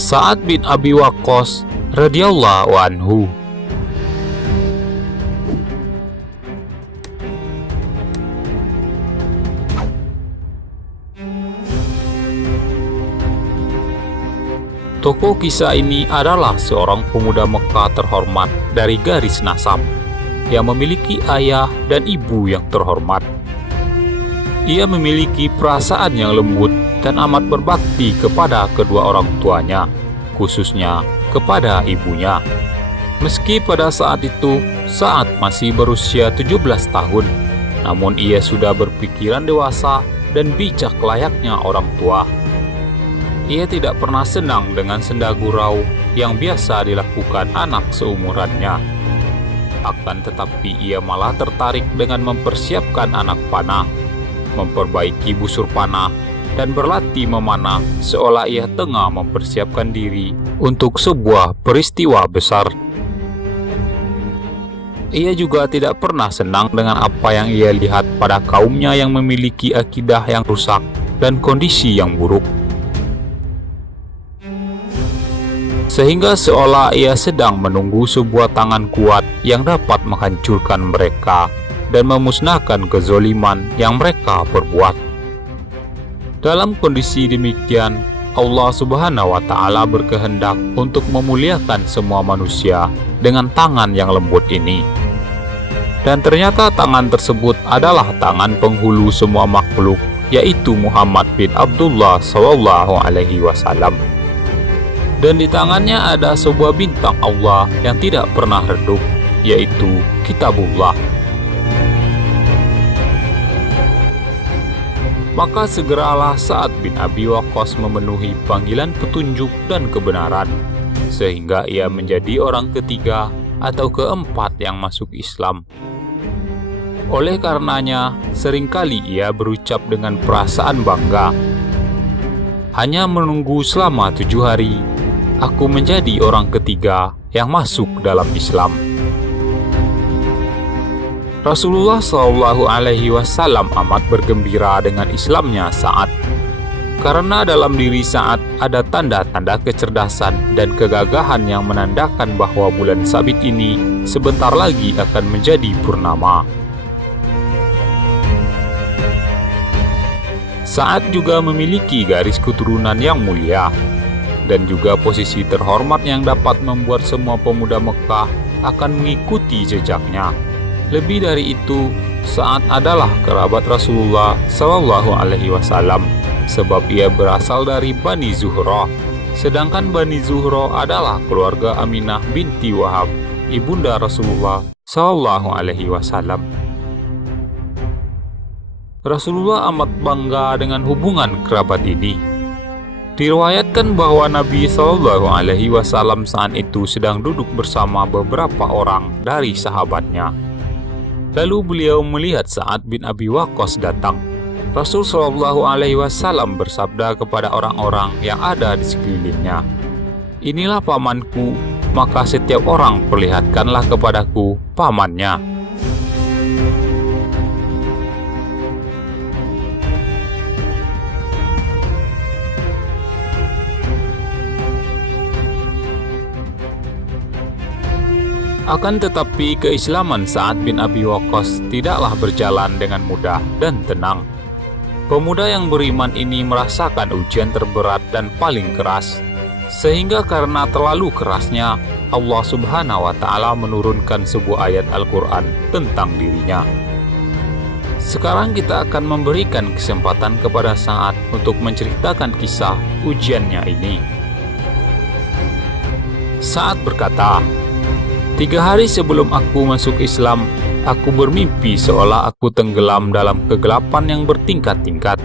Sa'ad bin Abi Waqqas radhiyallahu anhu. Tokoh kisah ini adalah seorang pemuda Mekah terhormat dari garis nasab yang memiliki ayah dan ibu yang terhormat. Ia memiliki perasaan yang lembut dan amat berbakti kepada kedua orang tuanya, khususnya kepada ibunya. Meski pada saat itu Sa'ad masih berusia 17 tahun, namun ia sudah berpikiran dewasa dan bijak layaknya orang tua. Ia tidak pernah senang dengan senda gurau yang biasa dilakukan anak seumurannya. Akan tetapi ia malah tertarik dengan mempersiapkan anak panah, memperbaiki busur panah, dan berlatih memanah seolah ia tengah mempersiapkan diri untuk sebuah peristiwa besar. Ia juga tidak pernah senang dengan apa yang ia lihat pada kaumnya yang memiliki akidah yang rusak dan kondisi yang buruk. Sehingga seolah ia sedang menunggu sebuah tangan kuat yang dapat menghancurkan mereka dan memusnahkan kezoliman yang mereka perbuat. Dalam kondisi demikian, Allah Subhanahu wa Ta'ala berkehendak untuk memuliakan semua manusia dengan tangan yang lembut ini. Dan ternyata tangan tersebut adalah tangan penghulu semua makhluk, yaitu Muhammad bin Abdullah SAW. Dan di tangannya ada sebuah bintang Allah yang tidak pernah redup, yaitu Kitabullah. Maka segeralah Sa'ad bin Abi Waqqas memenuhi panggilan petunjuk dan kebenaran, sehingga ia menjadi orang ketiga atau keempat yang masuk Islam. Oleh karenanya, seringkali ia berucap dengan perasaan bangga, "Hanya menunggu selama 7 hari, aku menjadi orang ketiga yang masuk dalam Islam." Rasulullah SAW amat bergembira dengan Islamnya Sa'ad, karena dalam diri Sa'ad ada tanda-tanda kecerdasan dan kegagahan yang menandakan bahwa bulan sabit ini sebentar lagi akan menjadi purnama. Sa'ad juga memiliki garis keturunan yang mulia dan juga posisi terhormat yang dapat membuat semua pemuda Mekah akan mengikuti jejaknya. Lebih dari itu, Sa'ad adalah kerabat Rasulullah SAW, sebab ia berasal dari Bani Zuhrah. Sedangkan Bani Zuhrah adalah keluarga Aminah binti Wahab, ibunda Rasulullah SAW. Rasulullah amat bangga dengan hubungan kerabat ini. Diriwayatkan bahwa Nabi SAW saat itu sedang duduk bersama beberapa orang dari sahabatnya. Lalu beliau melihat Sa'ad bin Abi Waqqas datang. Rasul SAW bersabda kepada orang-orang yang ada di sekelilingnya, "Inilah pamanku, maka setiap orang perlihatkanlah kepadaku pamannya." Akan tetapi keislaman Sa'ad bin Abi Waqqas tidaklah berjalan dengan mudah dan tenang. Pemuda yang beriman ini merasakan ujian terberat dan paling keras, sehingga karena terlalu kerasnya, Allah Subhanahu wa Ta'ala menurunkan sebuah ayat Al-Quran tentang dirinya. Sekarang kita akan memberikan kesempatan kepada Sa'ad untuk menceritakan kisah ujiannya ini. Sa'ad berkata, 3 hari sebelum aku masuk Islam, aku bermimpi seolah aku tenggelam dalam kegelapan yang bertingkat-tingkat.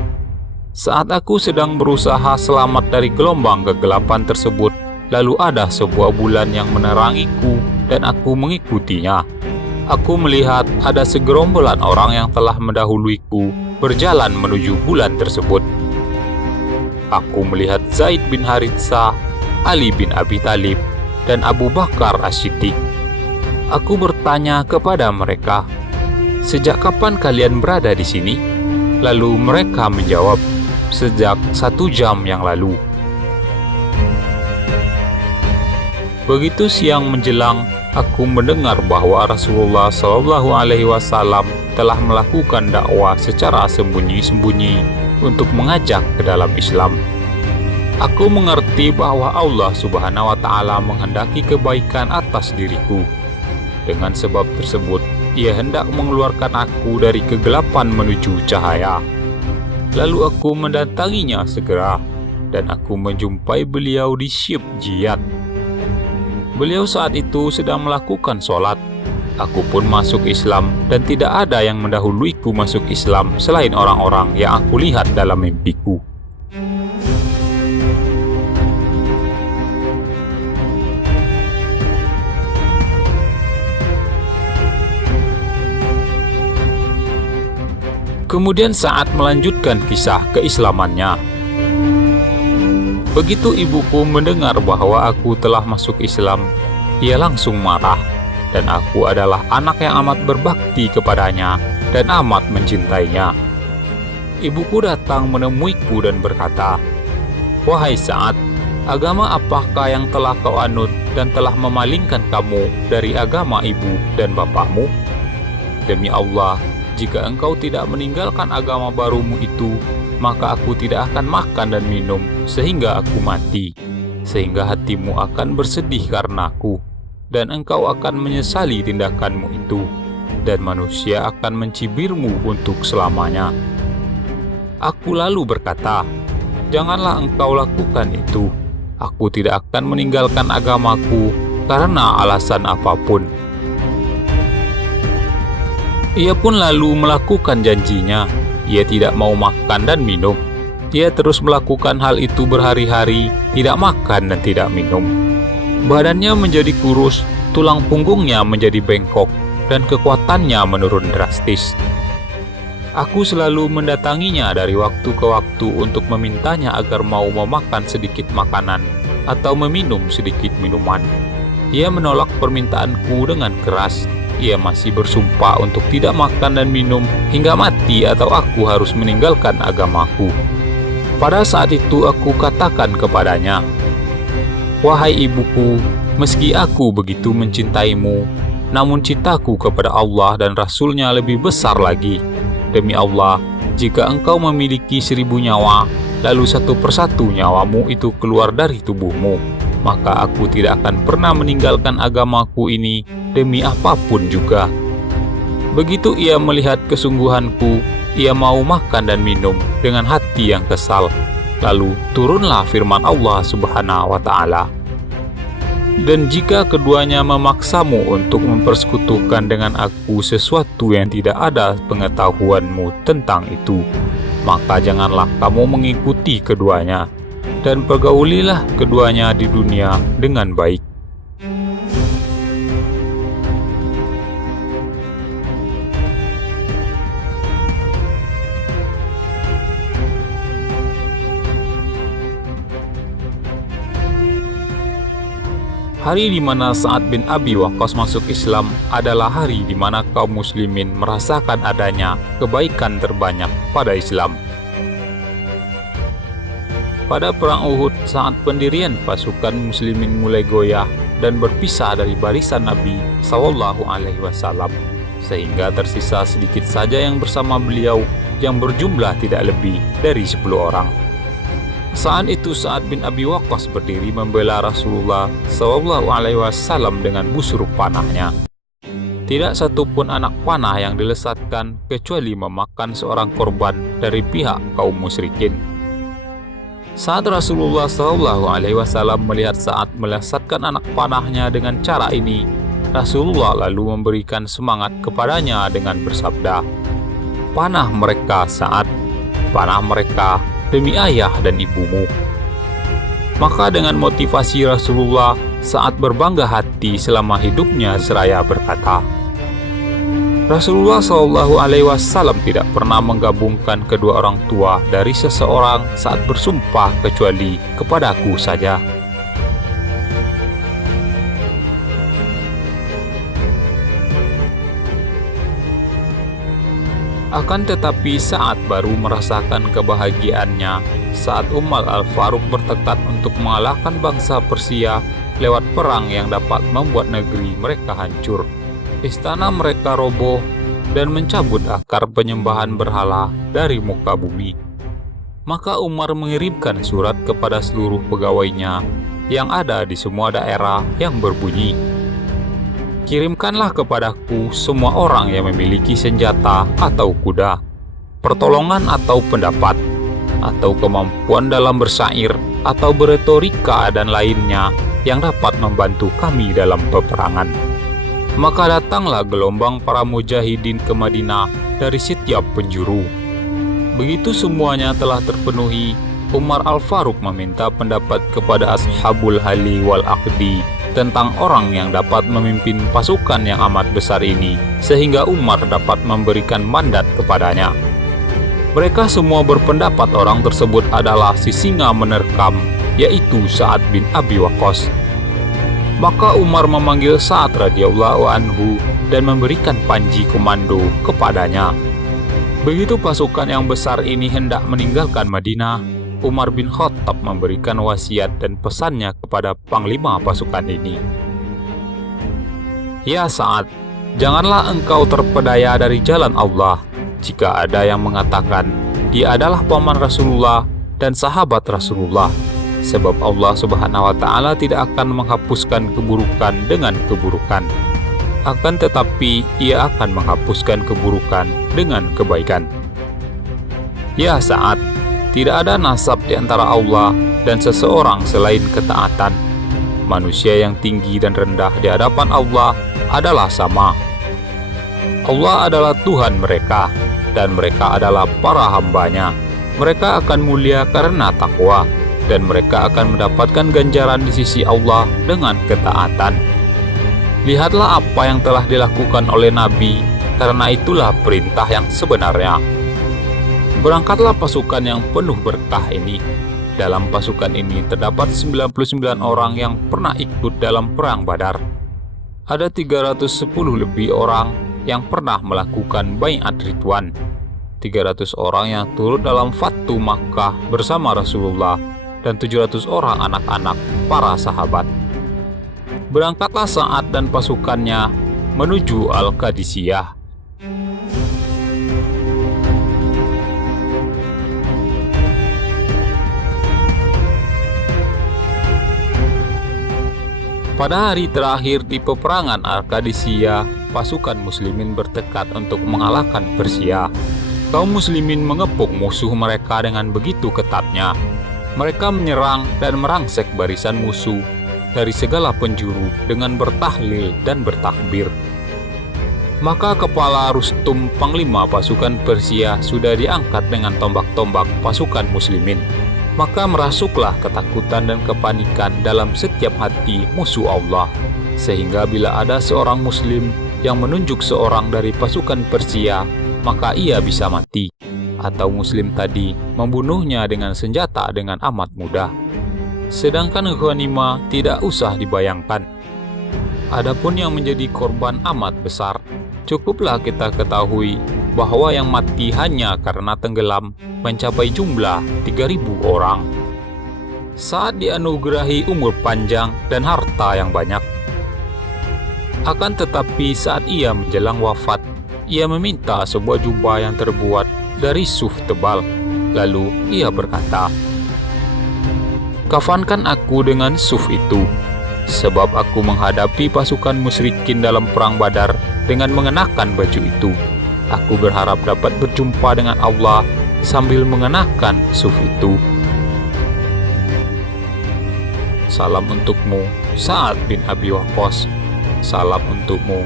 Saat aku sedang berusaha selamat dari gelombang kegelapan tersebut, lalu ada sebuah bulan yang menerangiku dan aku mengikutinya. Aku melihat ada segerombolan orang yang telah mendahuluiku berjalan menuju bulan tersebut. Aku melihat Zaid bin Haritsah, Ali bin Abi Thalib, dan Abu Bakar As-Siddiq. Aku bertanya kepada mereka, "Sejak kapan kalian berada di sini?" Lalu mereka menjawab, "Sejak 1 jam yang lalu." Begitu siang menjelang, aku mendengar bahwa Rasulullah SAW telah melakukan dakwah secara sembunyi-sembunyi untuk mengajak ke dalam Islam. Aku mengerti bahwa Allah Subhanahu wa Ta'ala menghendaki kebaikan atas diriku. Dengan sebab tersebut, Ia hendak mengeluarkan aku dari kegelapan menuju cahaya. Lalu aku mendatanginya segera, dan aku menjumpai beliau di Syib Jiyad. Beliau saat itu sedang melakukan sholat. Aku pun masuk Islam, dan tidak ada yang mendahuluiku masuk Islam selain orang-orang yang aku lihat dalam mimpiku. Kemudian Sa'ad melanjutkan kisah keislamannya. Begitu ibuku mendengar bahwa aku telah masuk Islam, ia langsung marah, dan aku adalah anak yang amat berbakti kepadanya dan amat mencintainya. Ibuku datang menemuiku dan berkata, "Wahai Sa'ad, agama apakah yang telah kau anut dan telah memalingkan kamu dari agama ibu dan bapakmu? Demi Allah, jika engkau tidak meninggalkan agama barumu itu, maka aku tidak akan makan dan minum sehingga aku mati, sehingga hatimu akan bersedih karenaku, dan engkau akan menyesali tindakanmu itu, dan manusia akan mencibirmu untuk selamanya." Aku lalu berkata, "Janganlah engkau lakukan itu. Aku tidak akan meninggalkan agamaku karena alasan apapun." Ia pun lalu melakukan janjinya. Ia tidak mau makan dan minum. Ia terus melakukan hal itu berhari-hari, tidak makan dan tidak minum. Badannya menjadi kurus, tulang punggungnya menjadi bengkok, dan kekuatannya menurun drastis. Aku selalu mendatanginya dari waktu ke waktu untuk memintanya agar mau memakan sedikit makanan atau meminum sedikit minuman. Ia menolak permintaanku dengan keras. Ia masih bersumpah untuk tidak makan dan minum hingga mati atau aku harus meninggalkan agamaku. Pada saat itu aku katakan kepadanya, "Wahai ibuku, meski aku begitu mencintaimu, namun cintaku kepada Allah dan Rasul-Nya lebih besar lagi. Demi Allah, jika engkau memiliki 1000 nyawa, lalu satu persatu nyawamu itu keluar dari tubuhmu, maka aku tidak akan pernah meninggalkan agamaku ini demi apapun juga." Begitu ia melihat kesungguhanku, ia mau makan dan minum dengan hati yang kesal. Lalu turunlah firman Allah Subhanahu wa Ta'ala, "Dan jika keduanya memaksamu untuk mempersekutukan dengan aku sesuatu yang tidak ada pengetahuanmu tentang itu, maka janganlah kamu mengikuti keduanya, dan pergaulilah keduanya di dunia dengan baik." Hari di mana Sa'ad bin Abi Waqqas masuk Islam adalah hari di mana kaum muslimin merasakan adanya kebaikan terbanyak pada Islam. Pada perang Uhud, saat pendirian pasukan muslimin mulai goyah dan berpisah dari barisan Nabi SAW, sehingga tersisa sedikit saja yang bersama beliau yang berjumlah tidak lebih dari 10 orang. Saat itu Sa'ad bin Abi Waqqas berdiri membela Rasulullah SAW dengan busur panahnya. Tidak satupun anak panah yang dilesatkan kecuali memakan seorang korban dari pihak kaum musyrikin. Saat Rasulullah SAW melihat Sa'ad melesatkan anak panahnya dengan cara ini, Rasulullah lalu memberikan semangat kepadanya dengan bersabda, "Panah mereka Sa'ad, panah mereka demi ayah dan ibumu." Maka dengan motivasi Rasulullah, Sa'ad berbangga hati selama hidupnya seraya berkata, Rasulullah SAW tidak pernah menggabungkan kedua orang tua dari seseorang saat bersumpah kecuali kepadaku saja. Akan tetapi Sa'ad baru merasakan kebahagiaannya saat Umar Al-Faruq bertekad untuk mengalahkan bangsa Persia lewat perang yang dapat membuat negeri mereka hancur. Istana mereka roboh dan mencabut akar penyembahan berhala dari muka bumi. Maka Umar mengirimkan surat kepada seluruh pegawainya yang ada di semua daerah yang berbunyi, "Kirimkanlah kepadaku semua orang yang memiliki senjata atau kuda, pertolongan atau pendapat, atau kemampuan dalam bersair atau beretorika dan lainnya yang dapat membantu kami dalam peperangan." Maka datanglah gelombang para mujahidin ke Madinah dari setiap penjuru. Begitu semuanya telah terpenuhi, Umar Al-Faruq meminta pendapat kepada Ashabul Hali wal Aqdi tentang orang yang dapat memimpin pasukan yang amat besar ini, sehingga Umar dapat memberikan mandat kepadanya. Mereka semua berpendapat orang tersebut adalah si singa menerkam, yaitu Sa'ad bin Abi Waqqas. Maka Umar memanggil Sa'ad radhiyallahu anhu dan memberikan panji komando kepadanya. Begitu pasukan yang besar ini hendak meninggalkan Madinah, Umar bin Khattab memberikan wasiat dan pesannya kepada panglima pasukan ini. "Ya Sa'ad, janganlah engkau terpedaya dari jalan Allah. Jika ada yang mengatakan dia adalah paman Rasulullah dan sahabat Rasulullah, sebab Allah Subhanahu wa Ta'ala tidak akan menghapuskan keburukan dengan keburukan. Akan tetapi Ia akan menghapuskan keburukan dengan kebaikan. Ya Sa'ad, tidak ada nasab di antara Allah dan seseorang selain ketaatan. Manusia yang tinggi dan rendah di hadapan Allah adalah sama. Allah adalah Tuhan mereka, dan mereka adalah para hambanya. Mereka akan mulia karena takwa, dan mereka akan mendapatkan ganjaran di sisi Allah dengan ketaatan. Lihatlah apa yang telah dilakukan oleh Nabi, karena itulah perintah yang sebenarnya. Berangkatlah pasukan yang penuh berkah ini. Dalam pasukan ini terdapat 99 orang yang pernah ikut dalam perang Badar. Ada 310 lebih orang yang pernah melakukan bai'at Ridwan. 300 orang yang turut dalam Fathu Makkah bersama Rasulullah, dan 700 orang anak-anak para sahabat. Berangkatlah Sa'ad dan pasukannya menuju Al-Qadisiyah. Pada hari terakhir di peperangan Al-Qadisiyah, pasukan muslimin bertekad untuk mengalahkan Persia. Kaum muslimin mengepung musuh mereka dengan begitu ketatnya. Mereka menyerang dan merangsek barisan musuh dari segala penjuru dengan bertahlil dan bertakbir. Maka kepala Rustum, panglima pasukan Persia, sudah diangkat dengan tombak-tombak pasukan muslimin. Maka merasuklah ketakutan dan kepanikan dalam setiap hati musuh Allah, sehingga bila ada seorang muslim yang menunjuk seorang dari pasukan Persia, maka ia bisa mati, atau muslim tadi membunuhnya dengan senjata dengan amat mudah. Sedangkan ghanimah tidak usah dibayangkan. Adapun yang menjadi korban amat besar, cukuplah kita ketahui bahwa yang mati hanya karena tenggelam mencapai jumlah 3.000 orang. Saat dianugerahi umur panjang dan harta yang banyak. Akan tetapi saat ia menjelang wafat, ia meminta sebuah jubah yang terbuat dari suf tebal. Lalu ia berkata, "Kafankan aku dengan suf itu, sebab aku menghadapi pasukan musyrikin dalam perang Badar dengan mengenakan baju itu. Aku berharap dapat berjumpa dengan Allah sambil mengenakan suf itu. Salam untukmu, Sa'ad bin Abi Waqqas. Salam untukmu,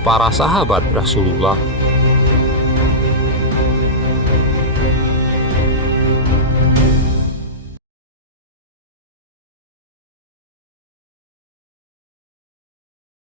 para sahabat Rasulullah."